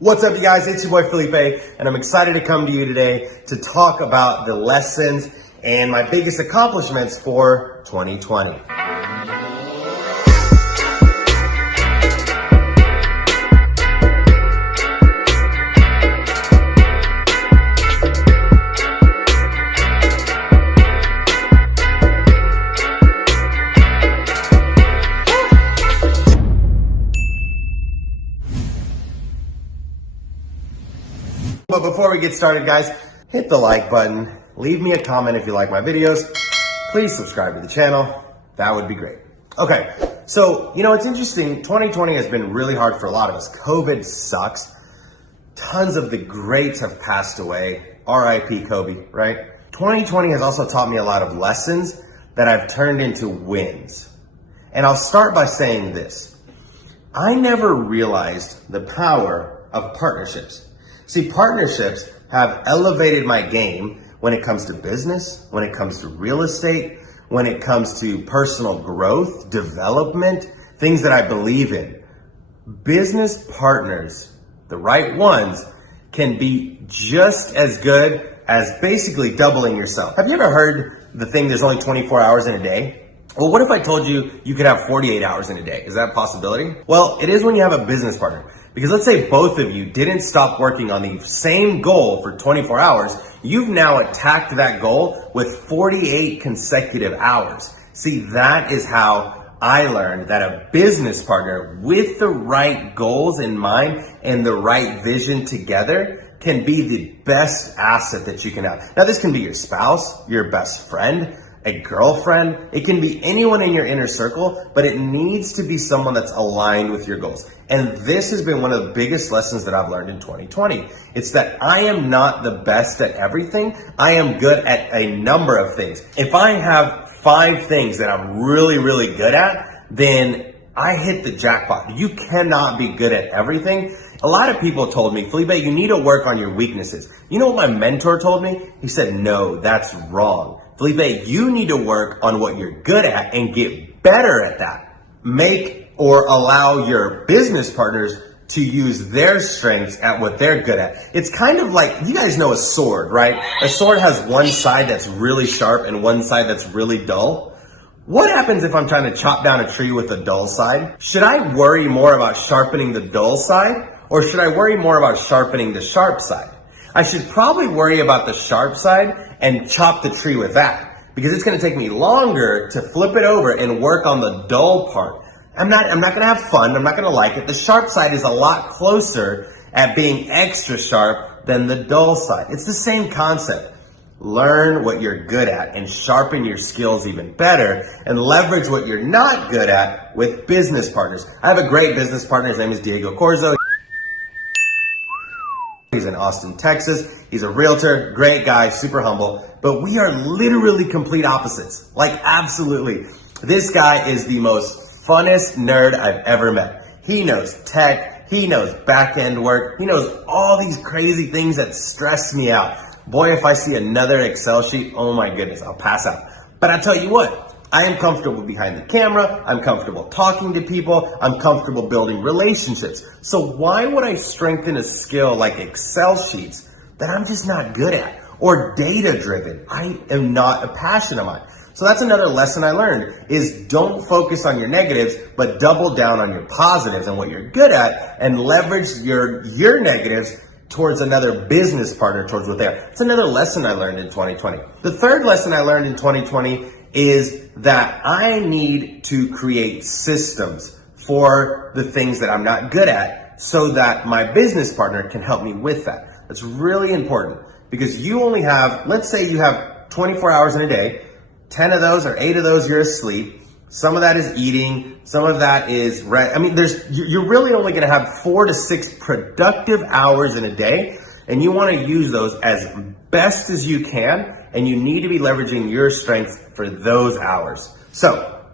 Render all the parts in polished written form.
What's up, you guys? It's your boy Felipe, and I'm excited to come to you today to talk about the lessons and my biggest accomplishments for 2020. But before we get started, guys, hit the like button, leave me a comment if you like my videos, please subscribe to the channel, that would be great. Okay, so, it's interesting, 2020 has been really hard for a lot of us. COVID sucks, tons of the greats have passed away, RIP Kobe, right? 2020 has also taught me a lot of lessons that I've turned into wins. And I'll start by saying this, I never realized the power of partnerships. See, partnerships have elevated my game when it comes to business, when it comes to real estate, when it comes to personal growth, development, things that I believe in. Business partners, the right ones, can be just as good as basically doubling yourself. Have you ever heard the thing, there's only 24 hours in a day? Well, what if I told you you could have 48 hours in a day? Is that a possibility? Well, it is when you have a business partner. Because let's say both of you didn't stop working on the same goal for 24 hours. You've now attacked that goal with 48 consecutive hours. See, that is how I learned that a business partner with the right goals in mind and the right vision together can be the best asset that you can have. Now, this can be your spouse, your best friend, a girlfriend, it can be anyone in your inner circle, but it needs to be someone that's aligned with your goals. And this has been one of the biggest lessons that I've learned in 2020. It's that I am not the best at everything. I am good at a number of things. If I have 5 things that I'm really, really good at, then I hit the jackpot. You cannot be good at everything. A lot of people told me, Felipe, you need to work on your weaknesses. You know what my mentor told me? He said, no, that's wrong. Felipe, you need to work on what you're good at and get better at that. Make or allow your business partners to use their strengths at what they're good at. It's kind of like, you guys know a sword, right? A sword has one side that's really sharp and one side that's really dull. What happens if I'm trying to chop down a tree with a dull side? Should I worry more about sharpening the dull side, or should I worry more about sharpening the sharp side? I should probably worry about the sharp side and chop the tree with that, because it's going to take me longer to flip it over and work on the dull part. I'm not going to have fun. I'm not going to like it. The sharp side is a lot closer at being extra sharp than the dull side. It's the same concept. Learn what you're good at and sharpen your skills even better and leverage what you're not good at with business partners. I have a great business partner. His name is Diego Corzo. He's in Austin, Texas. He's a realtor, great guy, super humble, but we are literally complete opposites. Like, absolutely. This guy is the most funnest nerd I've ever met. He knows tech, he knows back-end work, he knows all these crazy things that stress me out. Boy, if I see another Excel sheet, oh my goodness, I'll pass out. But I tell you what, I am comfortable behind the camera, I'm comfortable talking to people, I'm comfortable building relationships. So why would I strengthen a skill like Excel sheets that I'm just not good at, or data driven? I am not a passion of mine. So that's another lesson I learned, is don't focus on your negatives, but double down on your positives and what you're good at, and leverage your negatives towards another business partner, towards what they are. It's another lesson I learned in 2020. The third lesson I learned in 2020 is that I need to create systems for the things that I'm not good at so that my business partner can help me with that. That's really important, because you only have, let's say you have 24 hours in a day, 10 of those or 8 of those you're asleep. Some of that is eating, some of that is you're really only going to have 4 to 6 productive hours in a day, and you want to use those as best as you can, and you need to be leveraging your strengths for those hours. So,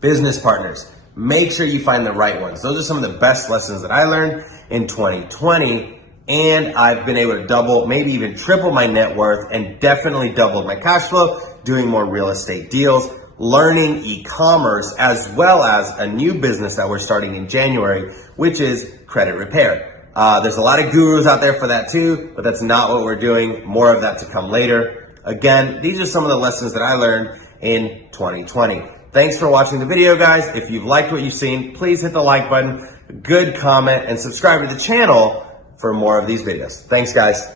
business partners, make sure you find the right ones. Those are some of the best lessons that I learned in 2020, and I've been able to double, maybe even triple my net worth, and definitely doubled my cash flow, doing more real estate deals, learning e-commerce, as well as a new business that we're starting in January, which is credit repair. There's a lot of gurus out there for that too, but that's not what we're doing. More of that to come later. Again, these are some of the lessons that I learned in 2020. Thanks for watching the video, guys. If you've liked what you've seen, please hit the like button, good comment, and subscribe to the channel for more of these videos. Thanks, guys.